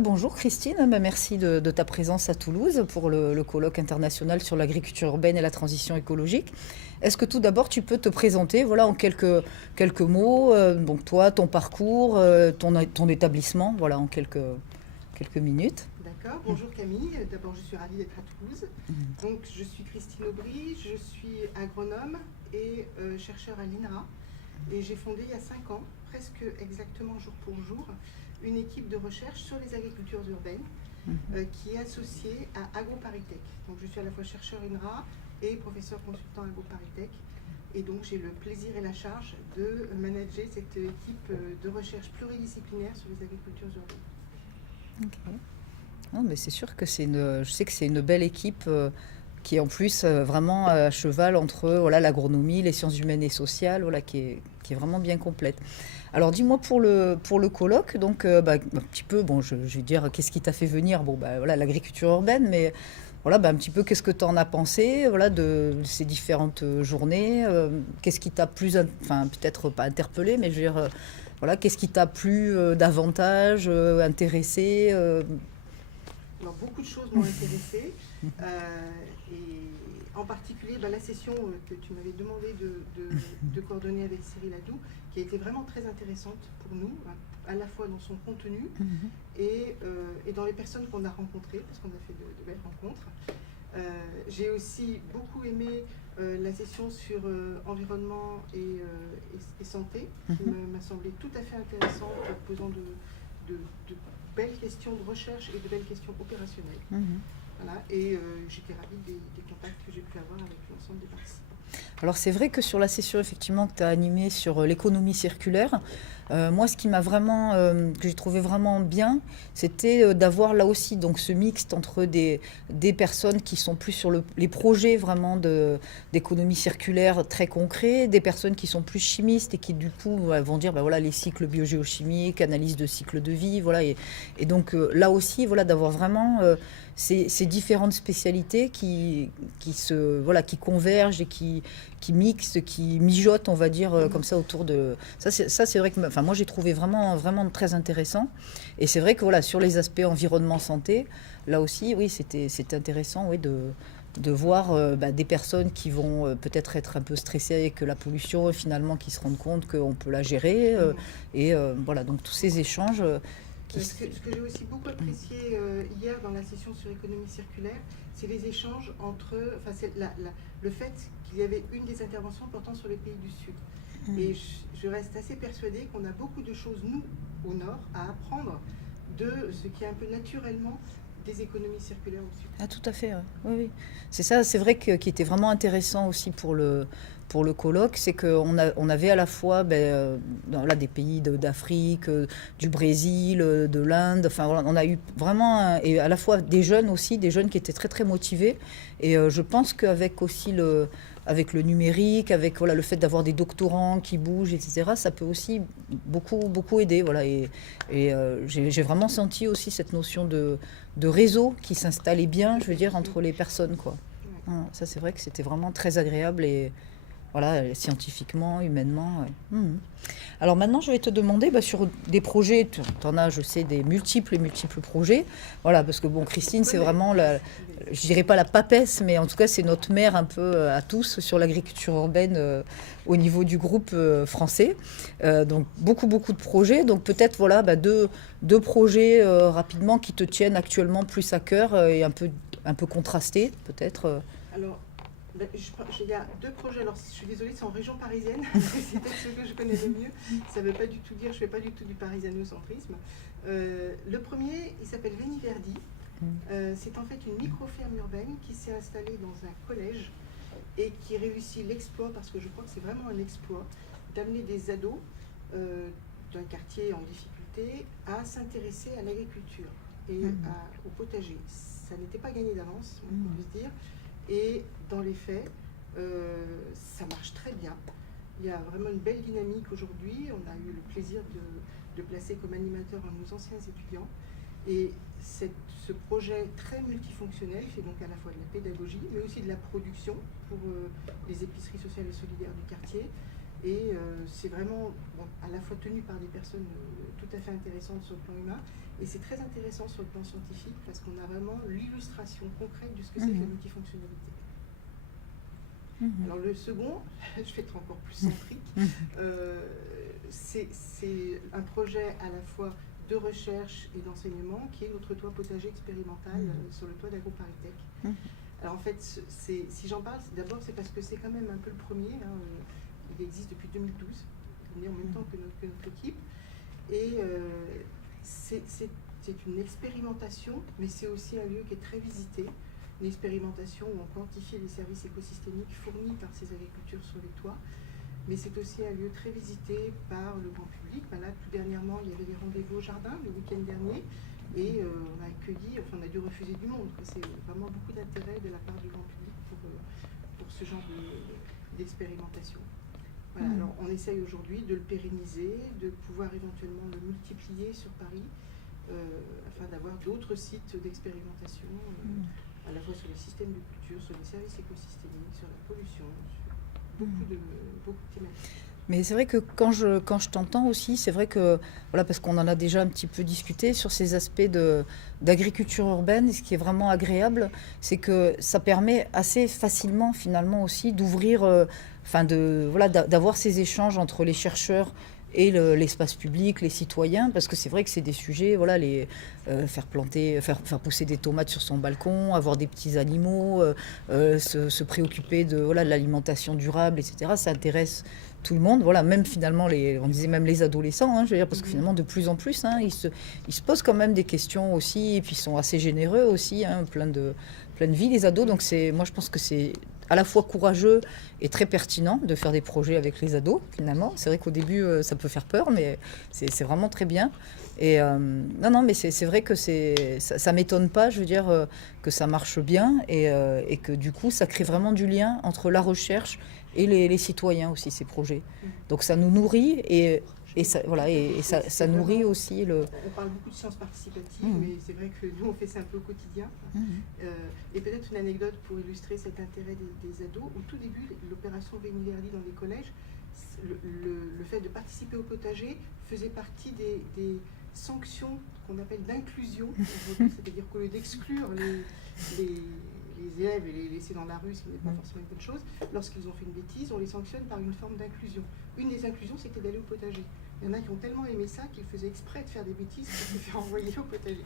Bonjour Christine, merci de ta présence à Toulouse pour le colloque international sur l'agriculture urbaine et la transition écologique. Est-ce que tout d'abord tu peux te présenter voilà, en quelques mots, donc toi, ton parcours, ton établissement, voilà, en quelques minutes. D'accord, bonjour Camille. D'abord, je suis ravie d'être à Toulouse. Donc, je suis Christine Aubry, je suis agronome et chercheur à l'INRA. Et j'ai fondé il y a 5 ans, presque exactement jour pour jour, une équipe de recherche sur les agricultures urbaines qui est associée à AgroParisTech. Donc, je suis à la fois chercheur INRA et professeur consultant AgroParisTech. Et donc, j'ai le plaisir et la charge de manager cette équipe de recherche pluridisciplinaire sur les agricultures urbaines. Ok. Non, mais c'est sûr que je sais que c'est une belle équipe qui est en plus vraiment à cheval entre voilà, l'agronomie, les sciences humaines et sociales, voilà, qui est vraiment bien complète. Alors dis-moi pour le colloque, donc un petit peu, bon, je vais dire qu'est-ce qui t'a fait venir, bon, voilà, l'agriculture urbaine, mais voilà, un petit peu qu'est-ce que tu en as pensé, voilà, de ces différentes journées, qu'est-ce qui t'a plus, enfin peut-être pas interpellé, mais je veux dire, voilà, qu'est-ce qui t'a plu davantage, intéressé, Alors, beaucoup de choses m'ont intéressée. Et en particulier la session que tu m'avais demandé de coordonner avec Cyril Adou, qui a été vraiment très intéressante pour nous, à la fois dans son contenu et dans les personnes qu'on a rencontrées, parce qu'on a fait de belles rencontres. J'ai aussi beaucoup aimé la session sur environnement et santé, qui m'a semblé tout à fait intéressante, posant de belles questions de recherche et de belles questions opérationnelles. Voilà. Et j'étais ravie des contacts que j'ai pu avoir avec l'ensemble des participants. Alors c'est vrai que sur la session effectivement que tu as animée sur l'économie circulaire, moi ce qui m'a vraiment, que j'ai trouvé vraiment bien, c'était d'avoir là aussi donc ce mixte entre des personnes qui sont plus sur les projets vraiment d'économie circulaire très concrets, des personnes qui sont plus chimistes et qui du coup vont dire voilà les cycles biogéochimiques, analyse de cycle de vie, voilà et donc là aussi voilà d'avoir vraiment ces différentes spécialités qui convergent et qui mixent, qui mijotent, on va dire, comme ça autour de... Ça, c'est vrai que moi, j'ai trouvé vraiment, vraiment très intéressant. Et c'est vrai que voilà, sur les aspects environnement, santé, là aussi, oui, c'était intéressant oui, de voir des personnes qui vont peut-être être un peu stressées avec la pollution et finalement qui se rendent compte qu'on peut la gérer. Voilà, donc tous ces échanges... Ce que j'ai aussi beaucoup apprécié hier dans la session sur économie circulaire, c'est les échanges entre, enfin, c'est le fait qu'il y avait une des interventions portant sur les pays du Sud. Et je reste assez persuadée qu'on a beaucoup de choses, nous, au Nord, à apprendre de ce qui est un peu naturellement des économies circulaires au Sud. Ah, tout à fait, ouais. Oui, oui. C'est ça, c'est vrai qui était vraiment intéressant aussi pour le colloque, c'est on avait à la fois là, des pays d'Afrique, du Brésil, de l'Inde, enfin voilà, on a eu vraiment, et à la fois des jeunes aussi, des jeunes qui étaient très très motivés. Et je pense qu'avec aussi avec le numérique, avec voilà, le fait d'avoir des doctorants qui bougent, etc., ça peut aussi beaucoup, beaucoup aider. Voilà, j'ai vraiment senti aussi cette notion de réseau qui s'installait bien, je veux dire, entre les personnes, quoi. Ouais. Ça, c'est vrai que c'était vraiment très agréable et voilà, scientifiquement, humainement. Ouais. Alors maintenant, je vais te demander sur des projets, tu en as, je sais, des multiples et multiples projets. Voilà, parce que bon, Christine, c'est vraiment, je dirais pas la papesse, mais en tout cas, c'est notre mère un peu à tous sur l'agriculture urbaine au niveau du groupe français. Donc beaucoup, beaucoup de projets. Donc peut-être, voilà, deux projets rapidement qui te tiennent actuellement plus à cœur et un peu contrastés, peut-être. Alors, il y a 2 projets. Alors, je suis désolée, c'est en région parisienne. C'est peut-être ce que je connais le mieux. Ça ne veut pas du tout dire, je ne fais pas du tout du parisianocentrisme. Le premier, il s'appelle Veniverdi. C'est en fait une micro-ferme urbaine qui s'est installée dans un collège et qui réussit l'exploit, parce que je crois que c'est vraiment un exploit, d'amener des ados d'un quartier en difficulté à s'intéresser à l'agriculture et au potager. Ça n'était pas gagné d'avance, on peut se dire. Et dans les faits, ça marche très bien. Il y a vraiment une belle dynamique aujourd'hui. On a eu le plaisir de placer comme animateur un de nos anciens étudiants. Et ce projet très multifonctionnel fait donc à la fois de la pédagogie, mais aussi de la production pour les épiceries sociales et solidaires du quartier. Et c'est vraiment à la fois tenu par des personnes tout à fait intéressantes sur le plan humain, et c'est très intéressant sur le plan scientifique parce qu'on a vraiment l'illustration concrète de ce que c'est que la multifonctionnalité. Alors le second, je vais être encore plus centrique, c'est un projet à la fois de recherche et d'enseignement qui est notre toit potager expérimental sur le toit d'AgroParisTech. Alors en fait, si j'en parle, d'abord c'est parce que c'est quand même un peu le premier. Il existe depuis 2012, il est en même temps que notre équipe. Et c'est une expérimentation, mais c'est aussi un lieu qui est très visité. Une expérimentation où on quantifie les services écosystémiques fournis par ces agricultures sur les toits. Mais c'est aussi un lieu très visité par le grand public. Là, tout dernièrement, il y avait des rendez-vous au jardin le week-end dernier. Et on a accueilli, enfin on a dû refuser du monde. C'est vraiment beaucoup d'intérêt de la part du grand public pour ce genre d'expérimentation. Voilà, alors on essaye aujourd'hui de le pérenniser, de pouvoir éventuellement le multiplier sur Paris, afin d'avoir d'autres sites d'expérimentation, à la fois sur les systèmes de culture, sur les services écosystémiques, sur la pollution, sur beaucoup de thématiques. Mais c'est vrai que quand je t'entends aussi, c'est vrai que, voilà, parce qu'on en a déjà un petit peu discuté sur ces aspects d'agriculture urbaine, ce qui est vraiment agréable, c'est que ça permet assez facilement finalement aussi d'ouvrir, d'avoir ces échanges entre les chercheurs et l'espace public, les citoyens, parce que c'est vrai que c'est des sujets, voilà, faire pousser des tomates sur son balcon, avoir des petits animaux, se préoccuper de l'alimentation durable, etc. Ça intéresse tout le monde, voilà, même finalement, on disait même les adolescents, je veux dire, parce que finalement, de plus en plus, ils se posent quand même des questions aussi, et puis ils sont assez généreux aussi, plein de vie, les ados. Donc moi, je pense que c'est à la fois courageux et très pertinent de faire des projets avec les ados, finalement. C'est vrai qu'au début, ça peut faire peur, mais c'est vraiment très bien. Et non, mais c'est vrai que ça m'étonne pas, je veux dire, que ça marche bien et que du coup, ça crée vraiment du lien entre la recherche et les citoyens aussi, ces projets. Donc ça nous nourrit et ça nourrit aussi le... On parle beaucoup de sciences participatives, mais c'est vrai que nous, on fait ça un peu au quotidien. Et peut-être une anecdote pour illustrer cet intérêt des ados. Au tout début, l'opération Véniverdi dans les collèges, le fait de participer au potager faisait partie des sanctions qu'on appelle d'inclusion, c'est-à-dire qu'au lieu d'exclure les élèves et les laisser dans la rue, ce qui n'est pas forcément une bonne chose, lorsqu'ils ont fait une bêtise, on les sanctionne par une forme d'inclusion. Une des inclusions, c'était d'aller au potager. Il y en a qui ont tellement aimé ça qu'ils faisaient exprès de faire des bêtises pour se faire envoyer au potager.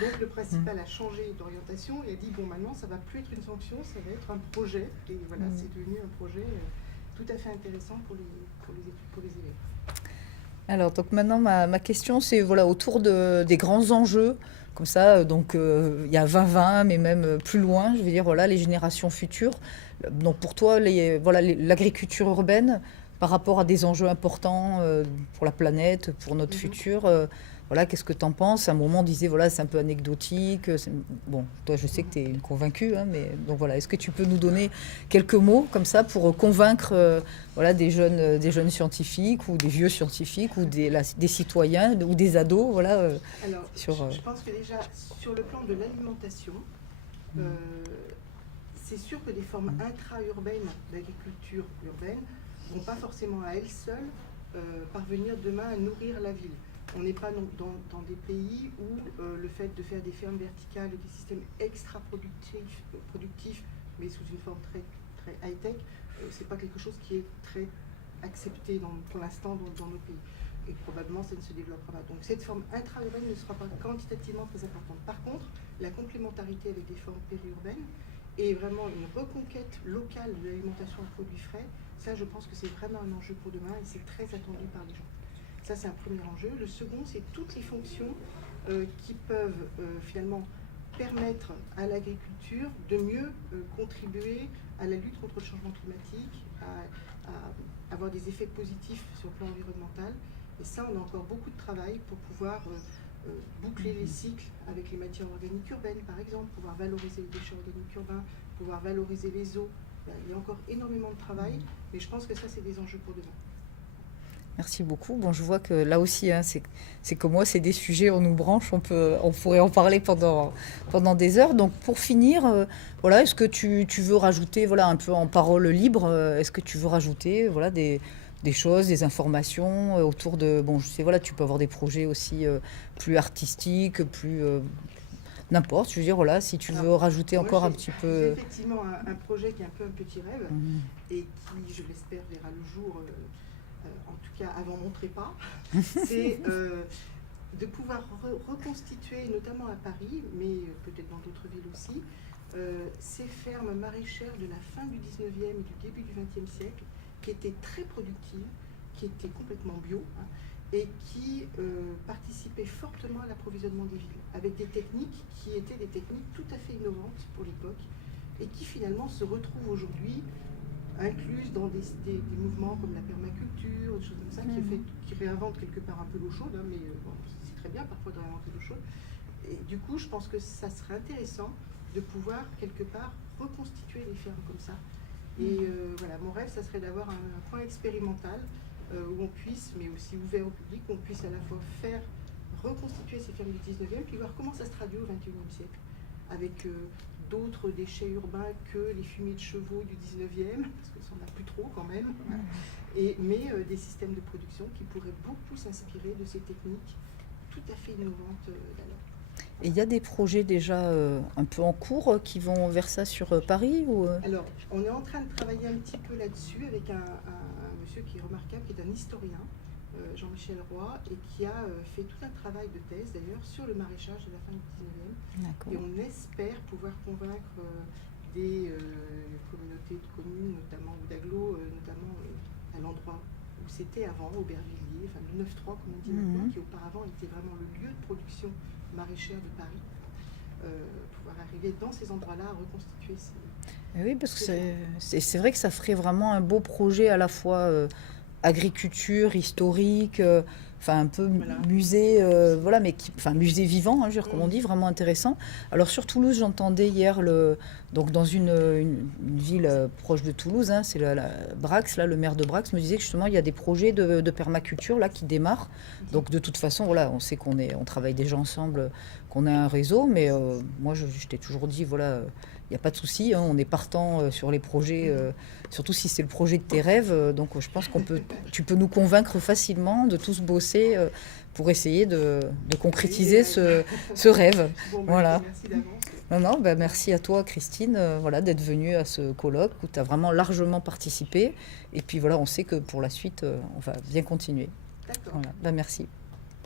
Donc le principal a changé d'orientation et a dit, bon, maintenant, ça ne va plus être une sanction, ça va être un projet. Et voilà, c'est devenu un projet tout à fait intéressant pour les élèves. Alors, donc maintenant, ma question, c'est autour des grands enjeux, comme ça, donc il y a 2020, mais même plus loin, je veux dire, les générations futures. Donc pour toi, l'agriculture urbaine, par rapport à des enjeux importants pour la planète, pour notre futur, qu'est-ce que tu en penses? À un moment, on disait, c'est un peu anecdotique. Bon, toi, je sais que tu es une convaincue, mais donc est-ce que tu peux nous donner quelques mots comme ça pour convaincre des jeunes scientifiques ou des vieux scientifiques ou des citoyens ou des ados, Alors, je pense que déjà, sur le plan de l'alimentation, c'est sûr que des formes intra-urbaines d'agriculture urbaine ne vont pas forcément à elles seules parvenir demain à nourrir la ville. On n'est pas dans des pays où le fait de faire des fermes verticales et des systèmes extra-productifs, mais sous une forme très, très high-tech, c'est pas quelque chose qui est très accepté pour l'instant dans nos pays. Et probablement, ça ne se développera pas. Donc cette forme intra-urbaine ne sera pas quantitativement très importante. Par contre, la complémentarité avec des formes périurbaines et vraiment une reconquête locale de l'alimentation à produits frais, ça, je pense que c'est vraiment un enjeu pour demain et c'est très attendu par les gens. Ça, c'est un premier enjeu. Le second, c'est toutes les fonctions qui peuvent finalement permettre à l'agriculture de mieux contribuer à la lutte contre le changement climatique, à avoir des effets positifs sur le plan environnemental. Et ça, on a encore beaucoup de travail pour pouvoir boucler les cycles avec les matières organiques urbaines, par exemple, pouvoir valoriser les déchets organiques urbains, pouvoir valoriser les eaux. Il y a encore énormément de travail, mais je pense que ça, c'est des enjeux pour demain. Merci beaucoup. Bon, je vois que là aussi, c'est comme moi, c'est des sujets, on nous branche, on pourrait en parler pendant des heures. Donc, pour finir, est-ce que tu veux rajouter, un peu en parole libre, est-ce que tu veux rajouter, des choses, des informations autour de... Bon, je sais, voilà, tu peux avoir des projets aussi plus artistiques, plus... n'importe, je veux dire, voilà, si tu veux rajouter moi, encore un j'ai petit j'ai peu... effectivement un projet qui est un peu un petit rêve Mhm. et qui, je l'espère, verra le jour, en tout cas avant mon trépas. C'est de pouvoir reconstituer, notamment à Paris, mais peut-être dans d'autres villes aussi, ces fermes maraîchères de la fin du 19e et du début du 20e siècle, qui étaient très productives, qui étaient complètement bio, hein, et qui participaient fortement à l'approvisionnement des villes, avec des techniques qui étaient des techniques tout à fait innovantes pour l'époque, et qui finalement se retrouvent aujourd'hui incluses dans des mouvements comme la permaculture, des choses comme ça, qui réinventent quelque part un peu l'eau chaude, hein, mais bon, c'est très bien parfois de réinventer l'eau chaude. Et du coup, je pense que ça serait intéressant de pouvoir quelque part reconstituer les fermes comme ça. Et voilà, mon rêve, ça serait d'avoir un point expérimental où on puisse, mais aussi ouvert au public, où on puisse à la fois faire reconstituer ces fermes du 19e, puis voir comment ça se traduit au 21e siècle, avec d'autres déchets urbains que les fumiers de chevaux du 19e, parce que ça n'en a plus trop quand même, hein, mais des systèmes de production qui pourraient beaucoup s'inspirer de ces techniques tout à fait innovantes d'alors. Et il y a des projets déjà un peu en cours qui vont vers ça sur Paris ou Alors, on est en train de travailler un petit peu là-dessus avec un monsieur qui est remarquable, qui est un historien, Jean-Michel Roy, et qui a fait tout un travail de thèse d'ailleurs sur le maraîchage de la fin du 19e. D'accord. Et on espère pouvoir convaincre des communautés de communes, notamment, ou d'agglos, notamment à l'endroit où c'était avant, Aubervilliers, enfin le 9-3 comme on dit maintenant, qui auparavant était vraiment le lieu de production maraîchère de Paris, pouvoir arriver dans ces endroits-là à reconstituer ces... Oui, parce que c'est vrai que ça ferait vraiment un beau projet à la fois agriculture, historique, enfin un peu Voilà. musée, voilà, mais enfin musée vivant, hein, je veux dire, comme on dit, vraiment intéressant. Alors sur Toulouse, j'entendais hier donc dans une ville proche de Toulouse, hein, c'est Brax, là, le maire de Brax me disait que justement il y a des projets de permaculture là qui démarrent. Donc de toute façon, voilà, on sait on travaille déjà ensemble, qu'on a un réseau, mais moi je t'ai toujours dit, voilà. Il n'y a pas de souci, hein, on est partant sur les projets, surtout si c'est le projet de tes rêves. Donc je pense tu peux nous convaincre facilement de tous bosser pour essayer de concrétiser ce rêve. Bon, Voilà. merci d'avance. Non, ben, merci à toi, Christine, voilà, d'être venue à ce colloque où tu as vraiment largement participé. Et puis voilà, on sait que pour la suite, on va bien continuer. D'accord. Voilà. Ben, merci.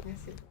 Merci à toi.